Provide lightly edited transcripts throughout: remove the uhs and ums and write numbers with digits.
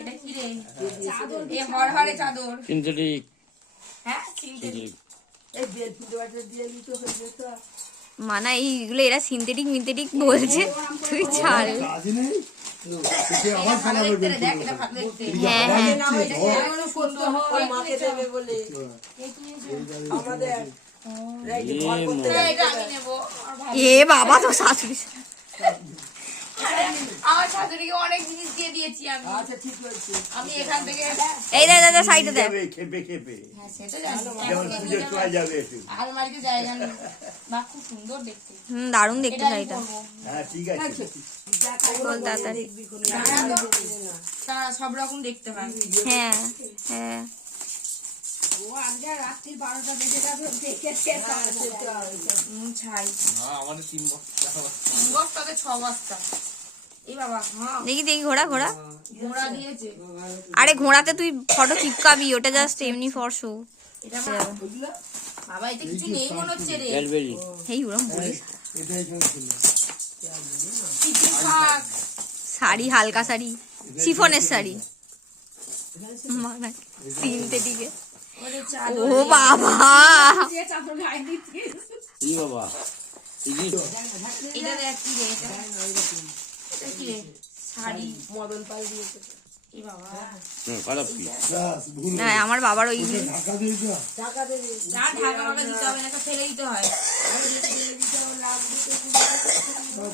এটা কি রে? চাদর, এ হরহরে চাদর। সিনথেটিক। হ্যাঁ, সিনথেটিক। এই বেলপুরি ওয়াটার দিয়ে নিতে হয়ে যেত। মানা এইগুলো এরা সিনথেটিক মিনথেটিক বলছে, তুই ছাড়। হ্যাঁ হ্যাঁ এ বাবা তো শাশুড়ি আমার শাশুড়িকে অনেক জিনিস দিয়ে দিয়েছি আমি। আচ্ছা ঠিক আছে, আমি এখান থেকে এই দাদা সাইডে দে। খেপে খেপে হ্যাঁ সেটা জানি, যাবে একটু। আলমারিতে জায়গা নেই। বা খুব সুন্দর দেখতে। দারুণ দেখতে এটাই শাড়িটা। পরবো। হ্যাঁ ঠিক আছে। বল তাড়াতাড়ি। তা সব রকম দেখতে হয়। হ্যাঁ হ্যাঁ ও আজকে রাত্রি 12টা বেজে যাবে দেখে ছাই। হ্যাঁ আমাদের 3 বস্তা। 3 বস্তাতে 6 বস্তা। এই বাবা, হ্যাঁ দেখি দেখি ঘোড়া ঘোড়া। ঘোড়া দিয়েছে। আরে ঘোড়াতে তুই ফটো চিপকাবি, ওটা জাস্ট এমনি ফর শো। এটা বাবা এতে কিছু নেই মনে হচ্ছে রে। ক্যাডবেরি। এই ওরম বলিস। চিঠি শাক। শাড়ি, হালকা শাড়ি, শিফনের শাড়ি, মানে সিনথেটিকে। ওরে ও চাদর। বাবা, দিয়ে চাদর গায়ে দিচ্ছিস। কি বাবা? এটা দেখ কি রে, এটা কি রে? শাড়ি মদন পাল দিয়েছে। এই বাবা, খারাপ কি? হ্যাঁ আমার বাবার ওই ঢাকা দেবে। না ঢাকা মাকা দিতে হবে না, এটা ফেলে দিতে হয়।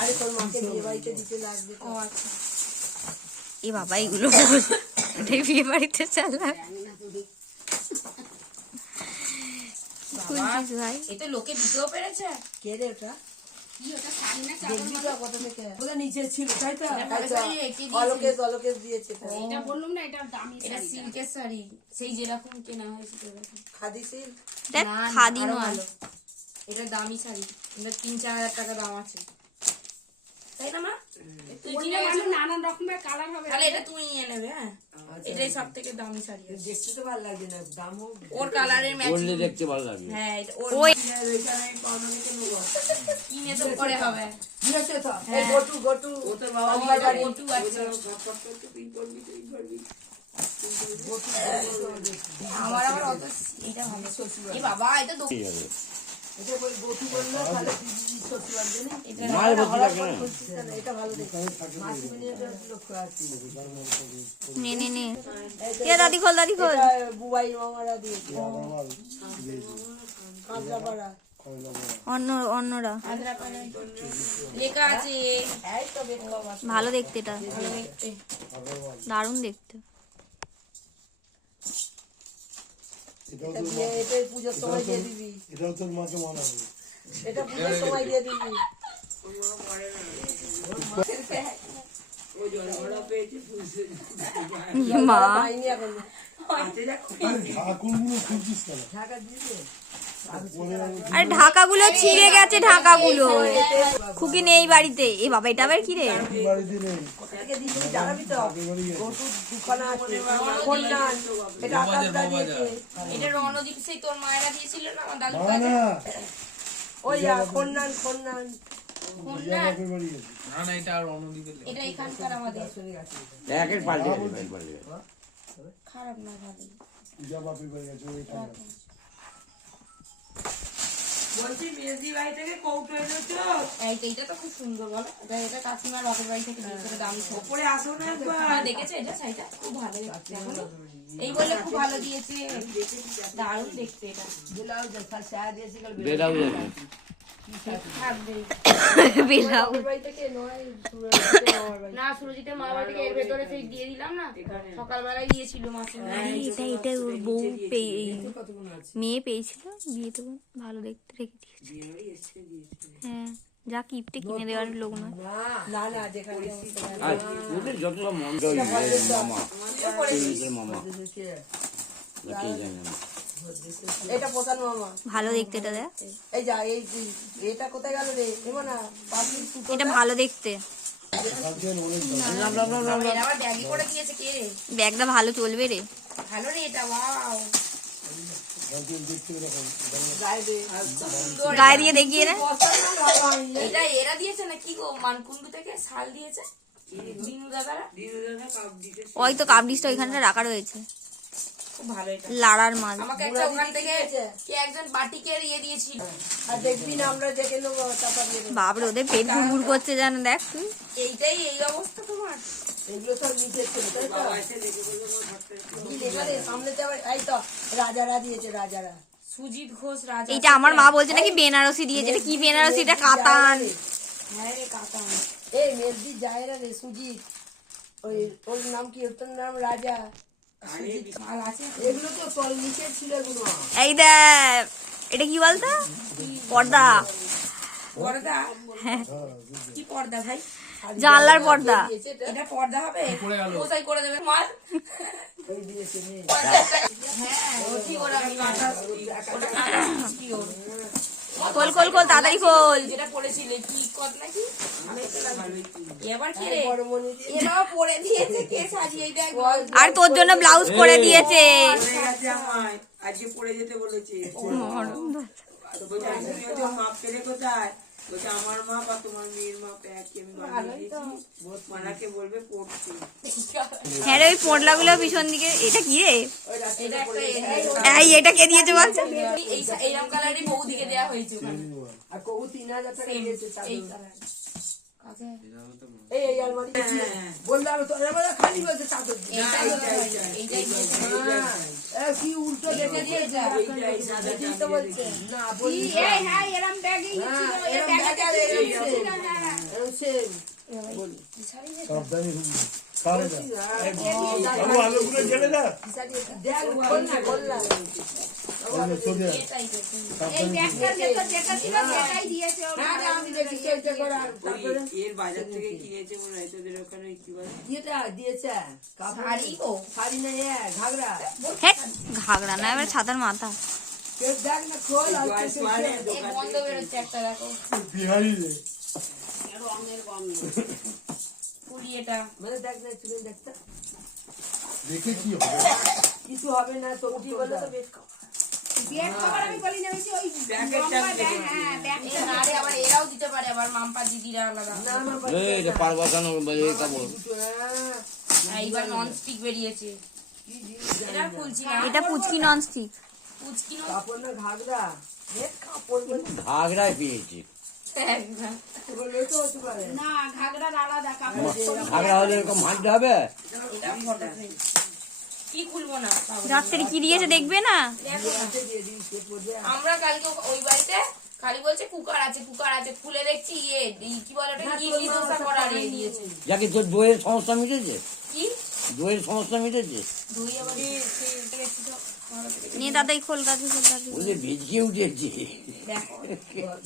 আরে তোর মাকে বিয়ে বাড়িতে দিতে লাগবে। ও আচ্ছা। এ বাবা এগুলো ওটাই বিয়ে বাড়িতে চালা। বাবা, এতে লোকে দিতেও পেরেছে। কে রে ওটা? কি ওটা? শাড়ি না চাদর? দেখবি তো কত থেকে? ওটা নিচে ছিল তাই তো? অলকেশ দিয়েছে। এটা বললাম না, এটা দামি শাড়ি। এটা সিল্কের শাড়ি, সেই যেরকম কেনা হয়েছে সেরকম। খাদি সিল্ক? দেখ খাদি আরো নয়। ভালো। এটা দামি শাড়ি, এটা 3-4 হাজার টাকা দাম আছে। তাই না মা? তুই কিনে গেছিস? নানান রকমের কালার হবে। তাহলে এটা তুই নিয়ে নেবে। হ্যাঁ, এটাই সবথেকে দামি শাড়ি। দেখতে তো ভালো লাগে না, দামও ওর কালারের ম্যাচিং। পরলে দেখতে ভালো লাগে। হ্যাঁ, ওর ওই কিনে তো পরে হবে। দিয়েছে তো এই গটু তোর বাবা গটু আছে। আমার অত এটা ভালো। এই বাবা এটা ঠিক আছে। এটা বল গটু বললো তাহলে দিদি সত্যি বলবে না এটা মাল ভর্তি লাগে না। এটা ভালো দেখে মাসি মিনিয়ে লক্ষ্য আছে নে নে নে এ দাদি খোল দাদি খোল। এটা বুবাই মামারা দিয়েছে কাঁচরাপাড়া অন্যরা লেখা আছে। এই তো দেখো ভালো দেখতে, এটা দেখতে দারুণ দেখতে। এটা পূজার সময় দিয়ে দিবি, এটাও তোর মাকে মানাবে। এটা পূজার সময় দিয়ে দিবি। মা পাইনি এখন ঠাকুরগুলো খুঁজছিস কেন? ঢাকা দিয়েছে আরে ঢাকাগুলো ছিঁড়ে গেছে, ঢাকাগুলো খুকি নেই বাড়িতে। এ বাবা এটা আবার কি রে? বাড়িতে নেই। থেকে দিবি জানাবি তো বাড়ি গেছে। গটু দোকানে আছে কন্যান এটা আকাশটা দিয়েছে এটা রণদীপ সেই তোর মায়েরা দিয়েছিল না আমার দাদু না না, ওই কন্যান বাপের বাড়ি গেছে। না না এটা আর অনুদীপের লেখা। এটা এখানকার আমাদের একের পাল্টে গেছে, পাল্টে গেছে। খারাপ না ভালো। পূজা বাপের বাড়ি গেছে ওইখানে। বলছি মেজদি বাড়ি থেকে কৌটো এনেছো এইটা তো খুব সুন্দর বলো। এটা কাকিমার বাপের বাড়ি থেকে দিয়েছে, দামি ছোট। পরে আসো না একবার দেখেছে এটা শাড়িটা খুব ভালো দেখতে। এই বলে খুব ভালো দিয়েছে, দারুণ দেখতে। এটা ব্লাউজ ফাঁসা দিয়েছি কাল বেরাও যাবে। থাকবে বেলাও বাড়ি থেকে নয় না, সুরজিতের মা বাড়ি থেকে এর ভেতরে সেই দিয়ে দিলাম না, সকালবেলায় দিয়েছিল মাসি। এটা ওর বউ মেয়ে পেয়েছিল বিয়েতে, ভালো দেখতে রেখে দিয়েছে। হ্যাঁ যা কিপটে কিনে দেওয়ার লোক নয়। না না যেখানে আর ওদের যত সব মন্দ মামা, সুরজিতের মামা, কে জানে না। এটা পোষানো মামা ভালো দেখতে এটা দেখ, এই যা এই এটা কোথায় গেল রে না পাখি এটা ভালো দেখতে। এর আবার ব্যাগই করে দিয়েছে কে? ব্যাগটা ভালো চলবে রে, ভালো রে এটা, ওয়াও সুন্দর। গায়ে দিয়ে দেখিয়ে রে। এটা এরা দিয়েছে না কি গো, মানকুন্ডু থেকে শাল দিয়েছে। দিনু দাদা ওই তো কাপ ডিশটা ওইখানটা রাখা রয়েছে, খুব ভালো এটা। লাড়ার মাছ। আমাকে একটা ওখান থেকে কে একজন বাটিকের ইয়ে দিয়েছিল। আর দেখবি না আমরা দেখে নেবো চাপা দিয়ে দেবো। বাপরে ওদের পেট গুড় করছে জানো, দেখ তুই। এইটাই এই অবস্থা তোমার। এগুলো সব নিচে ছিল তাই তো? কি লেখা রে? সামনেতে আবার এই তো রাজারা দিয়েছে, রাজারা। সুজিত ঘোষ রাজা। এইটা আমার মা বলছে নাকি বেনারসি দিয়েছে, এটা কি বেনারসি, এটা কাতান। হ্যাঁ রে কাকা। এই মেলদি জায়রা রে সুজিত, ওই ওর নাম কি, ওর নাম রাজা। মাল আছে। এগুলো তো তল নিচে ছিল এগুলো। এই দেখ, এটা কি বলতো, পর্দা, পর্দা? কি পর্দা ভাই? জানলার পর্দা। দিয়েছে এটা। এটা পর্দা হবে? পড়ে গেল। কোথায় করে দেবে মাল? ওই দিয়েছে নে। হ্যাঁ ওটি ওরা কাটা। ওটা কাটা কি ওর? খোল খোল খোল, তাড়াতাড়ি খোল। যেটা পড়েছিলে কি কত নাকি? এবার কি রে? বড়মণি দিয়ে এটাও পরে দিয়েছে, কে সাজিয়ে দেয়? আর তোর জন্য ব্লাউজ করে দিয়েছে। আজকে পড়ে যেতে বলেছে। মাপ পেলে কোথায়? বলছে আমার মা বা তোমার মেয়ের মা প্যাকে আমি বানিয়ে দিয়েছি, মানাকে বলবে পড়তে। হ্যাঁ রে, ওই পোটলাগুলো পিছন দিকে। এটা কি রে? এটা একটা এই এটা কে দিয়েছে বলছে? এইরকম কালারই বৌদিকে দেওয়া হয়েছে ওখানে। আর কবু 3000 টাকা দিয়েছে এই চাদর। কালার। আচ্ছা এই আলমারি বললাম তো এবারে খালি বলছে চাদর দিয়ে। এইটাই এইটাই দিয়েছে। হ্যাঁ, কি উল্টো দেখে দিয়েছে। এটাই তো বলছে। না বলি এই হ্যাঁ এরম ব্যাগই ছিল, এই ব্যাগটা ছিল না। এরকম same। সাবধানে কারে না বাবু আলোগুলো জ্বেলে দাও দেখ খোল না, খোল না। ওই চলে এটাই দেখুন। এই ব্যাগটার ভেতর যেটা ছিল সেটাই দিয়েছে ওর না, না, আমি দেখি চেষ্টা করে আর তারপরে এর বাজার থেকে কিনেছে মনে হয় তোদের ওখানে কি বলে ইয়েটা দিয়েছে কাপড়। শাড়ি গো। শাড়ি না ইয়ে, ঘাগরা। হ্যাঁ, ঘাগরা না, এবার ছাতার মাথা। কেউ দেখ না, খোল আর জয় কেউ সোয়ারে কেউ- এই বন্ধ বেরোচ্ছে একটা দেখো। বিহারি রে রঙের গন্ধ। ফুলি এটা। মানে দেখ না, একটু দেখতে দেখে কি হবে কিছু হবে না, তো উঠি বলে তো বেশ খাও। ব্যাগ কভার আমি বলি না বেশি ওই প্যাকেটটা লম্বা ব্যাগ, হ্যাঁ ব্যাগ। এই না রে, আবার এরাও দিতে পারে, আবার মাম্পা দিদিরা আলাদা। না, আমার এই যে পার বসানো এই কাপড় হ্যাঁ, এইবার নন স্টিক বেরিয়েছে। এটা খুলছি না। এটা পুচকি ননস্টিক। পুচকি কাপড় না ঘাগরা। দেখ কাপড় বলে ঘাগড়ায় পেয়েছি। বলে তো হতে পারে। না ঘাগরার আলাদা কাপড়। ঘাগড়া হলে এরকম ভাঙতে হবে। এটা ফটো ফ্রেম। কি খুলবো না তাহলে? রাত্রে কি দিয়েছে দেখবে না? দেখো না। হাতে দিয়ে দিই, সে পড়বে। আমরা কালকে ওই বাড়িতে খালি বলছে কুকার আছে, কুকার আছে, খুলে দেখছি কি বলে ওটা, ইডলি দোসা করার দিয়েছে। যাকে তোর দইয়ের সমস্যা মিটেছে, কি দইয়ের সমস্যা মিটেছে, দই আবার দেখছি তো নিয়ে তাড়াতাড়ি খোল, কাছে খোল, কাছে খোল। বলে ভিজিয়ে উঠেছে। দেখো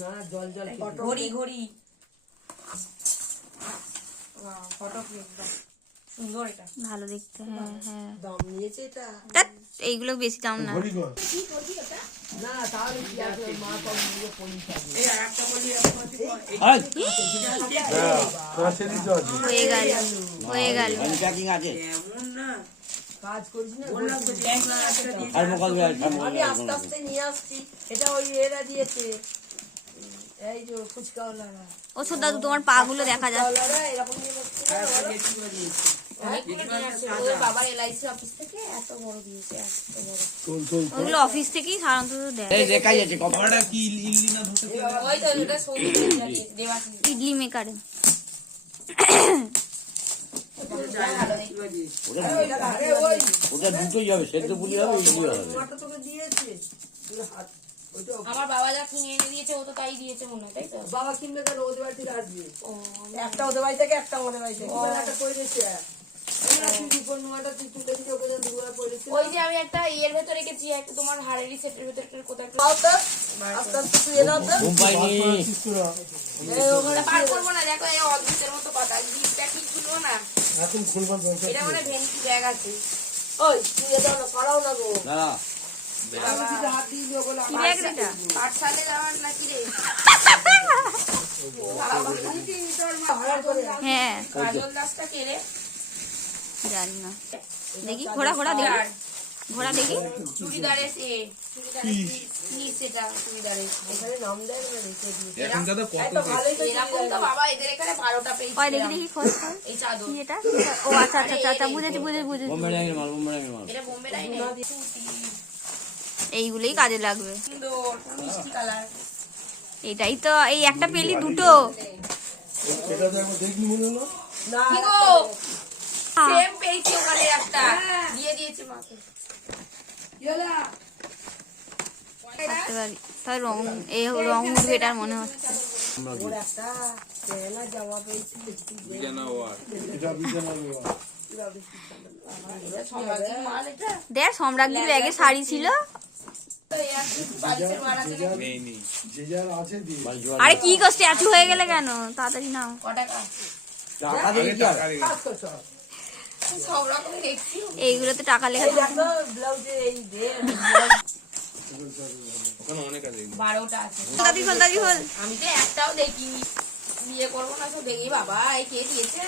না, জল জল ঘড়ি ঘড়ি ফটো ফ্রেম সুন্দর এটা। ভালো দেখতে, হ্যাঁ হ্যাঁ। দাম নিয়েছে এটা। ধ্যাৎ, এইগুলো বেশি দাম না। ঘড়ি কর না, তাহলে কি আছে, মা সব নিয়ে পড়ি থাকে। এই আর একটা বলি এরকম আছে আর কাছে দিতে আছে হয়ে গেল, হয়ে গেল। প্যাকিং আছে, এমন না কাজ করিস না, বললাম তো ব্যাগ না একটা দিয়ে থার্মোকল দেওয়া আছে, থার্মোকল আমি দেওয়া আস্তে আছে। আস্তে নিয়ে আসছি। এটা ওই এরা দিয়েছে, এই যে ফুচকাওয়ালারা। ও ছোট দাদু, তোমার পা গুলো দেখা যাচ্ছে। ফুচকাওয়ালারা এরকম নিয়ে বসছে না, একটা ওরা। জেঠিমা দিয়েছে। অনেকগুলো নিয়ে আসছে। ওদের বাবার এলআইসি অফিস থেকে এত বড় দিয়েছে, এত বড়। তোল তোল ওগুলো অফিস থেকেই সাধারণত দেয়। এই দেখাই যাচ্ছে কপাল। ওটা কি ইল্লি না ধরতে কি ওই তো ওটা সৌদি দেবাশিস। ইডলি মেকারে। ভালো দেখতে। জেঠিমা দিয়েছে। ওটা ওইটা আরে ওই ওটা দুটোই হবে, সেদ্ধ পুলি হবে, ইডলি হবে। মাটা তোকে দিয়েছে। তুই হাত ওইটা আমার বাবা যা কিনে এনে দিয়েছে ও তো তাই দিয়েছে মনে হয়, তাই তো? বাবা কিনবে কেন, ওদের বাড়ি থেকে আসবে। ও একটা ওদের বাড়ি থেকে, একটা আমাদের বাড়ি থেকে। এবার একটা করে দিয়েছে। তুই রিপোর্ট নোয়াটা তুই তুলে দিতে ওকে দুবার পড়েছে। ওই যে আমি একটা ইয়ের ভেতরে রেখেছি, একটা তোমার হাড়েরই সেটের ভেতরে একটা কোথায় একটা দাও তো, আস্তে আস্তে তুই এ দাও তো। ঘুম পাইনি। এই ওখানে ওটা পার করবো না, দেখো এই অদ্ভুতের মতো কথা, জিপটা কি খুলবো না। এখন খুলবার দরকার এটা মানে ভেন্টি ব্যাগ আছে। ওই তুই এ দাও না, পারাও না গো। দাঁড়া, আমি শুধু হাত দিয়ে দিও বলে কি আমার- ব্যাগ এটা? পাঠশালে যাওয়ার নাকি রে? হারার করে। হ্যাঁ, কাজল দাসটা কে রে? জানি না। দেখি ঘোড়া ঘোড়া দেখি, ঘোড়া দেখি চুড়িদারে সেটা চুড়িদারে এখানে নাম দেয় না রেখে দিয়ে এখন দাদা কত তো ভালোই তো এরকম তো বাবা এদের এখানে 12টা পেজ কয় দেখি দেখি খোঁজ খোঁজ। এই চাদর কি এটা ও আচ্ছা আচ্ছা আচ্ছা আচ্ছা বুঝেছি বুঝেছি বুঝেছি বোম্বে ডাঙ্গির মাল বোম্বে ডাঙ্গির মাল এটা বোম্বে লাইনে এইগুলোই কাজে লাগবে। সুন্দর মিষ্টি কালার এটাই তো এই একটা পেলি দুটো এটা তো একবার দেখলি মনে হলো না কি গো সেম পেয়েছি ওখানে একটা দিয়ে দিয়েছে মাকে থাকতে পারি তাই রং এই রং উঠবে এটার মনে হচ্ছে। ওর একটা চেনা জামা পেয়েছি বিজানা ওয়ার এটা বিছানা সমাজের মাল এটা দেখ সম্রাজ্ঞীর ব্যাগে শাড়ি ছিল। তো এই আর কি বালিশের মাল আছে না? নেই নেই যে যার আছে দিয়ে বাল জোয়ার আরে কি কষ্ট স্ট্যাচু হয়ে গেলে কেন তাড়াতাড়ি নাও। ক টাকা টাকা দিয়ে কি আর সব রকম দেখছি এইগুলোতে টাকা লেখা এই দেখো ব্লাউজে এই দে ওখানে অনেক আছে 12টা আছে দাদি খোল দাদি খোল। আমি তো একটাও দেখিনি বিয়ে করবো না তো দেখি বাবা এই কে দিয়েছে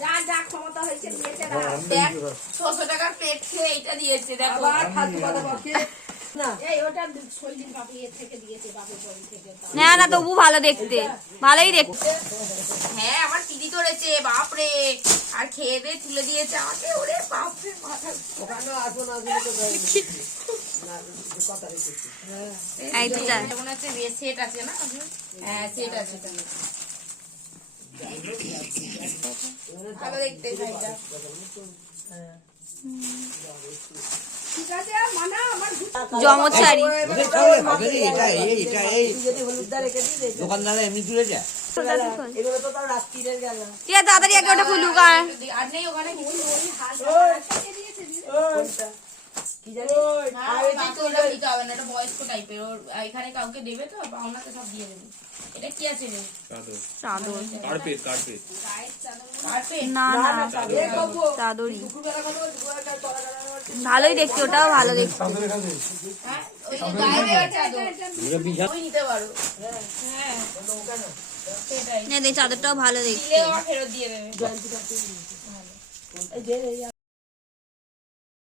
যার যা ক্ষমতা হয়েছে দিয়েছে না। দেখ 600 টাকার প্লেট খেয়ে এইটা দিয়েছে দেখো আবার ফালতু কথা বলছে না এই ওটা শৈলীন বাপি এর থেকে দিয়েছে বাপের বাড়ি থেকে না না তবু ভালো দেখতে ভালোই দেখতে। হ্যাঁ আমার চিঠি ধরেছে বাপরে আর খেয়ে দিয়ে তুলে দিয়েছে আমাকে ওরে বাপরে মাথা ওখানে আসো না দিলে তো যাই না কথা রেখেছি এই দুটা মনে হচ্ছে সেট আছে না হ্যাঁ সেট আছে ভালো দেখতে শাড়িটা ঠিক আছে মানা আমার জমজ শাড়ি ওদের তাহলে হবে রে, এটা এই তুই যদি হলুদটা রেখে দিস এই তো। দোকানদার এমনি তুলেছে দাদি খোল। এগুলো তো তাও রাত্রিরের গেল ঠিক আছে তাড়াতাড়ি একটা ওটা খুলুক আর আর নেই ওখানে কিছু কোনটা কি জানি আর ওই তো ওটা দিতে হবে না এটা বয়স্ক টাইপের ওর এখানে কাউকে দেবে তো পাওনাতে সব দিয়ে দেবে এটা কি আছে রে চাদর চাদর কার্পেট কার্পেট কার্পেট না না এ কবো চাদরই দুপুরবেলা কথা বলছি দুপুরবেলা তলা তলা ভালোই দেখতে ওটাও ভালো দেখতে। চাঁদের এখানে হ্যাঁ ওই যে গায়ে দেওয়া চাদর ওরা বিছানা ওই নিতে পারো হ্যাঁ সেটাই না এই চাদরটাও ভালো দেখতে। দিলে আবার ফেরত দিয়ে দেবে এই যে এই